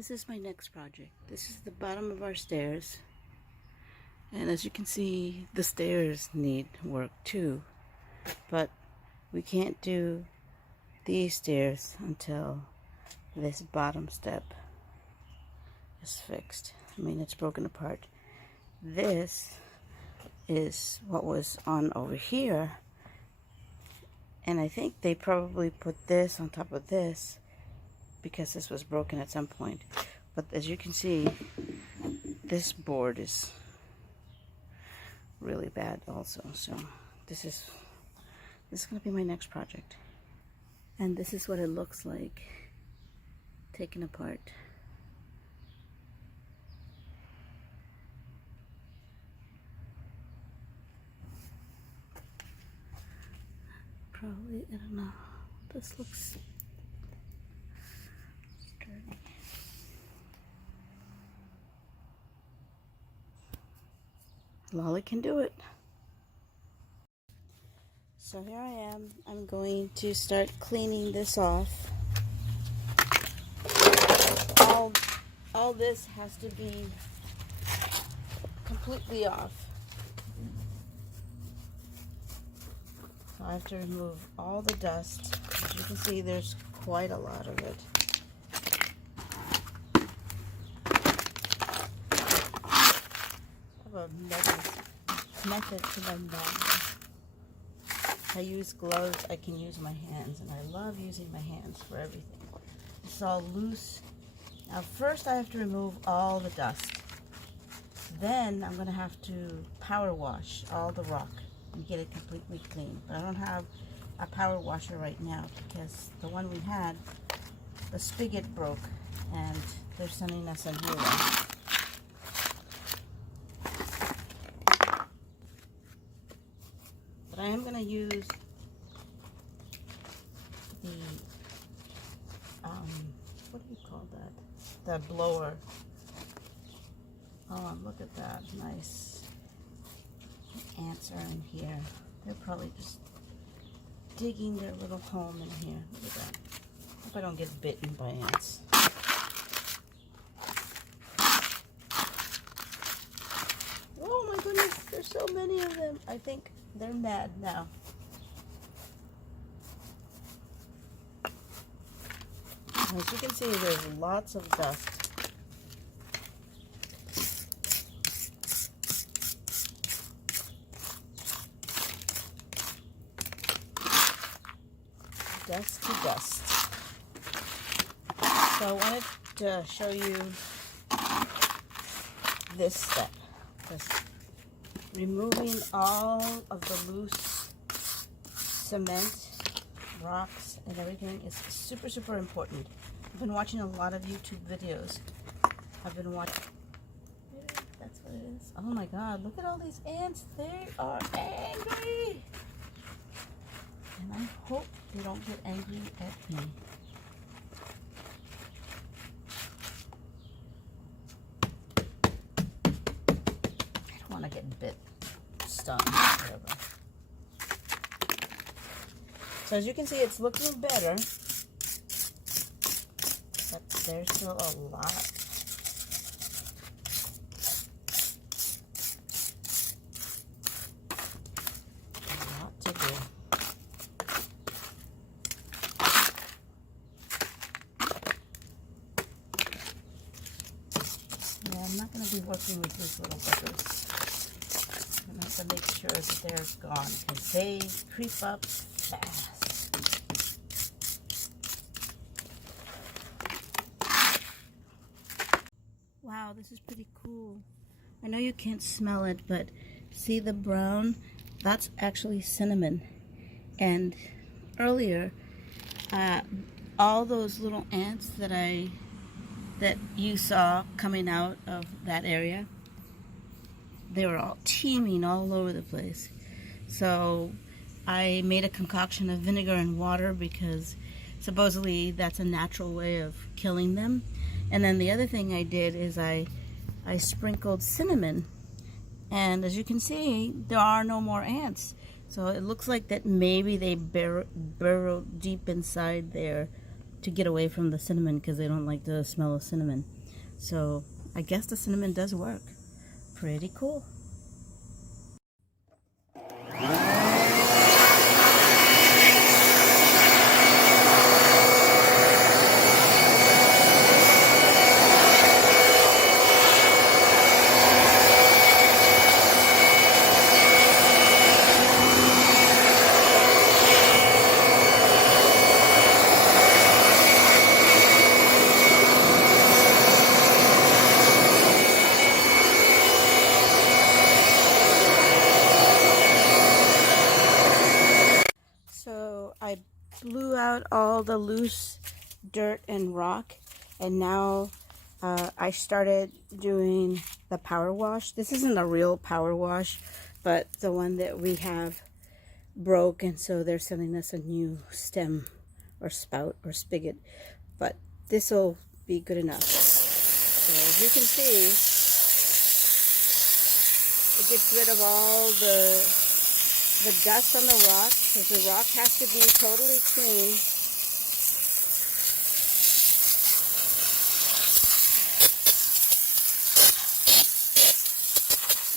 This is my next project. This is the bottom of our stairs. And as you can see, the stairs need work too. But we can't do these stairs until this bottom step is fixed. I mean, it's broken apart. This is what was on over here. And I think they probably put this on top of this because this was broken at some point. But as you can see, this board is really bad also. So this is going to be my next project. And this is what it looks like taken apart. Probably, I don't know. This looks sturdy. Loly can do it. So here I am. I'm going to start cleaning this off. All this has to be completely off. So I have to remove all the dust. As you can see, there's quite a lot of it. I have a method to my madness. I use gloves. I can use my hands, and I love using my hands for everything. It's all loose. Now first I have to remove all the dust. Then I'm going to have to power wash all the rock and get it completely clean. But I don't have a power washer right now because the one we had, the spigot broke, and they're sending us a new one. But I am going to use the, what do you call that? The blower. Oh, look at that. Nice. Ants are in here. They're probably just digging their little home in here. Look at that. Hope I don't get bitten by ants. Oh my goodness, there's so many of them. I think they're mad now. As you can see, there's lots of dust. Dust to dust. So I wanted to show you this step. Removing all of the loose cement, rocks, and everything is super, super important. I've been watching a lot of YouTube videos. I've been watching... Maybe that's what it is. Oh my God, look at all these ants. They are angry. And I hope they don't get angry at me. I don't want to get bit, stung, whatever. So as you can see, it's looking better. But there's still a lot. To do. Yeah, I'm not going to be working with these little buggers. I'm going to have to make sure that they're gone because they creep up fast. Wow, this is pretty cool. I know you can't smell it, but see the brown? That's actually cinnamon. And earlier, all those little ants that you saw coming out of that area, they were all teeming all over the place. So I made a concoction of vinegar and water because supposedly that's a natural way of killing them. And then the other thing I did is I sprinkled cinnamon. And as you can see, there are no more ants. So it looks like that maybe they burrowed deep inside their to get away from the cinnamon because they don't like the smell of cinnamon. So I guess the cinnamon does work. Pretty cool. So I blew out all the loose dirt and rock, and now I started doing the power wash. This isn't a real power wash, but the one that we have broke, and so they're sending us a new stem or spout or spigot, but this will be good enough. So as you can see, it gets rid of all the dust on the rock, because the rock has to be totally clean.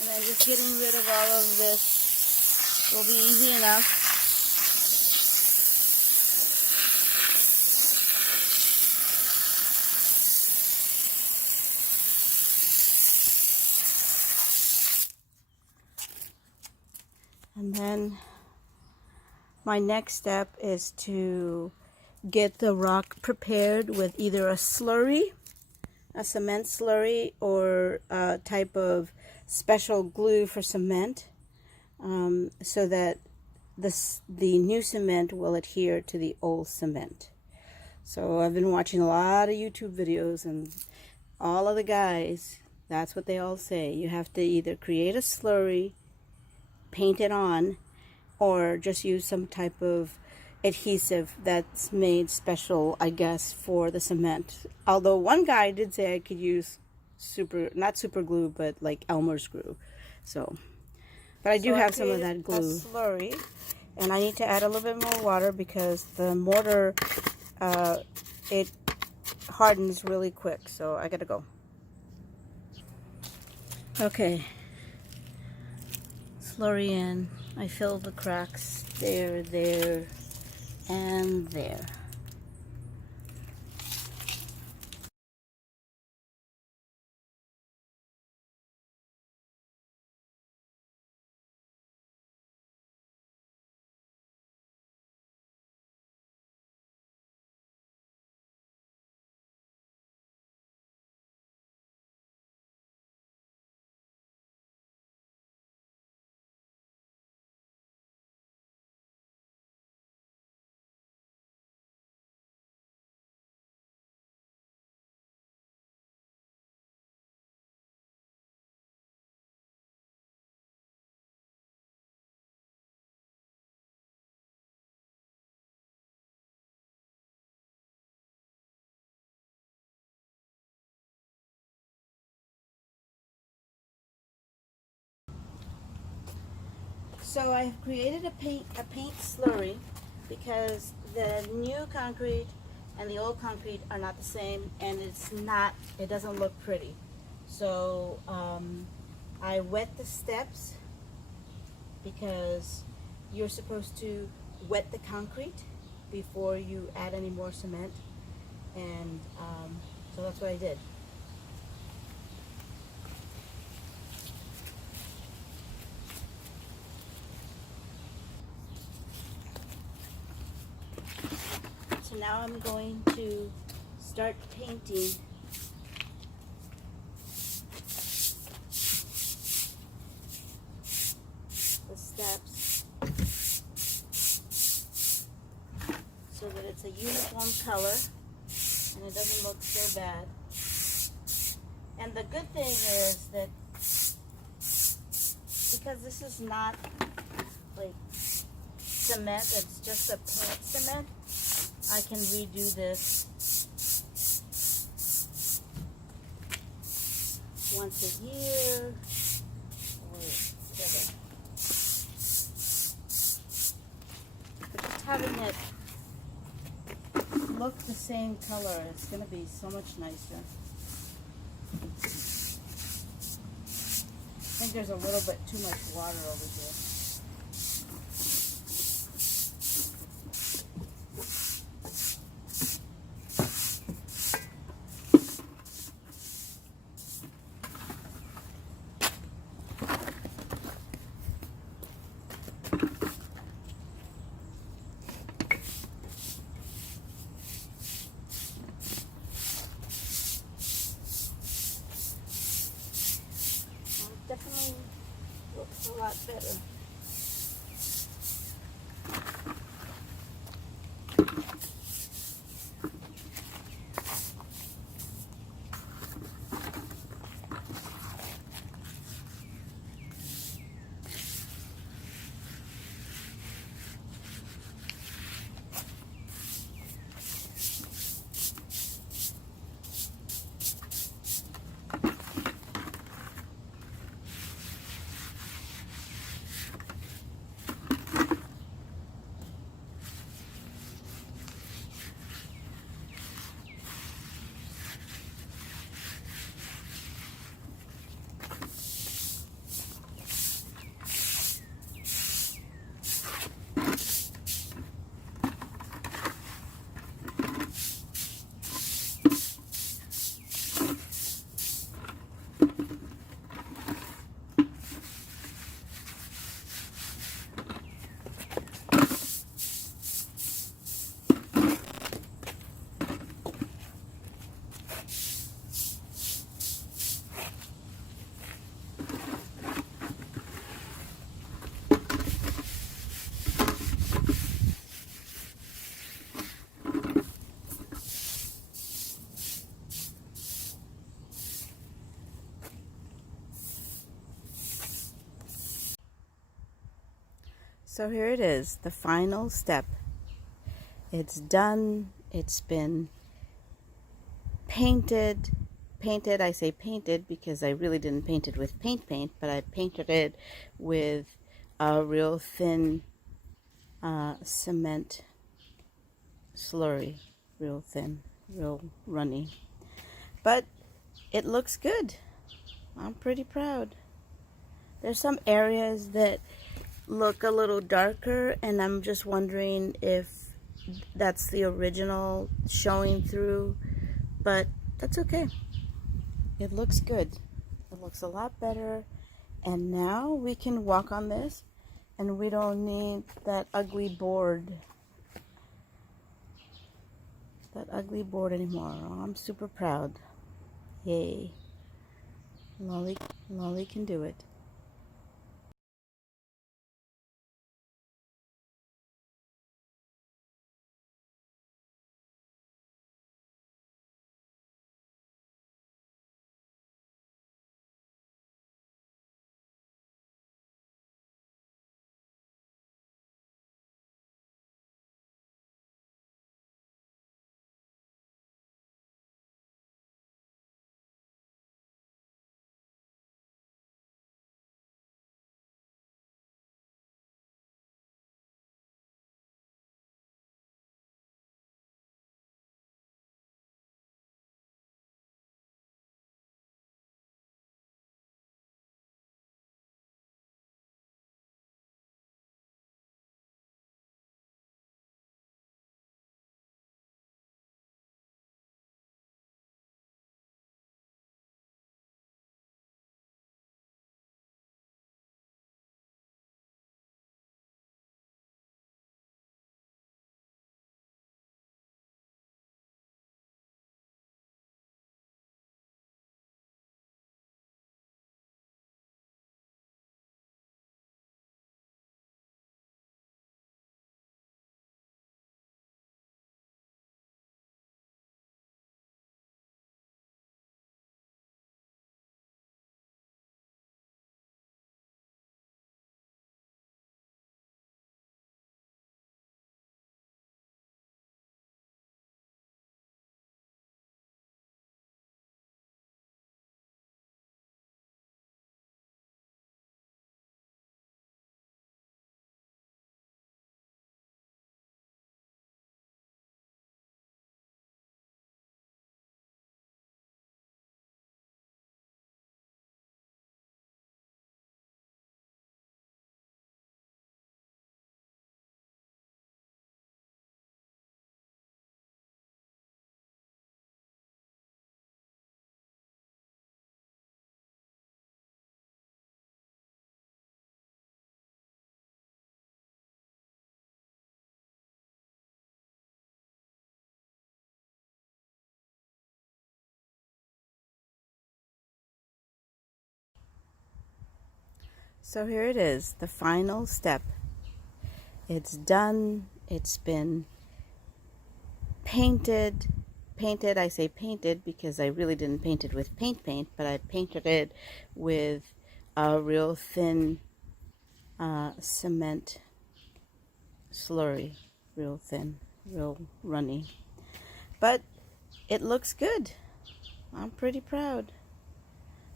And then just getting rid of all of this will be easy enough. And then my next step is to get the rock prepared with either a slurry, a cement slurry, or a type of special glue for cement, so that the new cement will adhere to the old cement. So I've been watching a lot of YouTube videos, and all of the guys, that's what they all say. You have to either create a slurry, paint it on, or just use some type of adhesive that's made special, I guess, for the cement. Although one guy did say I could use not super glue, but like Elmer's glue. So, but I do have some of that glue. A slurry, and I need to add a little bit more water because the mortar, it hardens really quick. So I gotta go. Okay. Slurry in. I fill the cracks there, and there. So I've created a paint slurry because the new concrete and the old concrete are not the same, and it doesn't look pretty. So I wet the steps because you're supposed to wet the concrete before you add any more cement, and so that's what I did. So now I'm going to start painting the steps so that it's a uniform color and it doesn't look so bad. And the good thing is that because this is not like cement, it's just a paint cement, I can redo this once a year or whatever. But just having it look the same color. It's going to be so much nicer. I think there's a little bit too much water over here. Definitely looks a lot better. So here it is, the final step. It's done. It's been painted. Painted, I say painted because I really didn't paint it with paint, but I painted it with a real thin cement slurry. Real thin, real runny. But it looks good. I'm pretty proud. There's some areas that look a little darker, and I'm just wondering if that's the original showing through, but that's okay. It looks good. It looks a lot better, and now we can walk on this, and we don't need that ugly board anymore. Oh, I'm super proud. Yay. Loly can do it. So here it is, the final step. It's done. It's been painted. I say painted because I really didn't paint it with paint, but I painted it with a real thin cement slurry. Real thin, real runny. But it looks good. I'm pretty proud.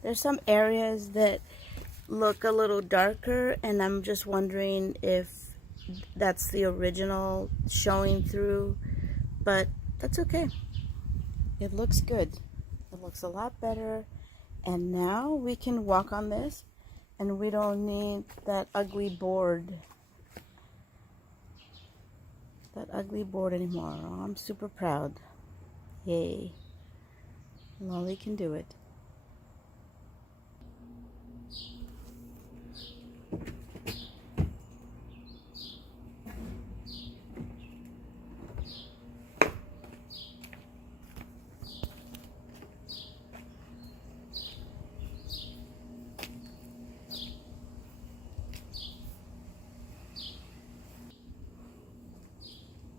There's some areas that look a little darker, and I'm just wondering if that's the original showing through, but that's okay. It looks good. It looks a lot better, and now we can walk on this, and we don't need that ugly board anymore. Oh, I'm super proud. Yay. Loly can do it.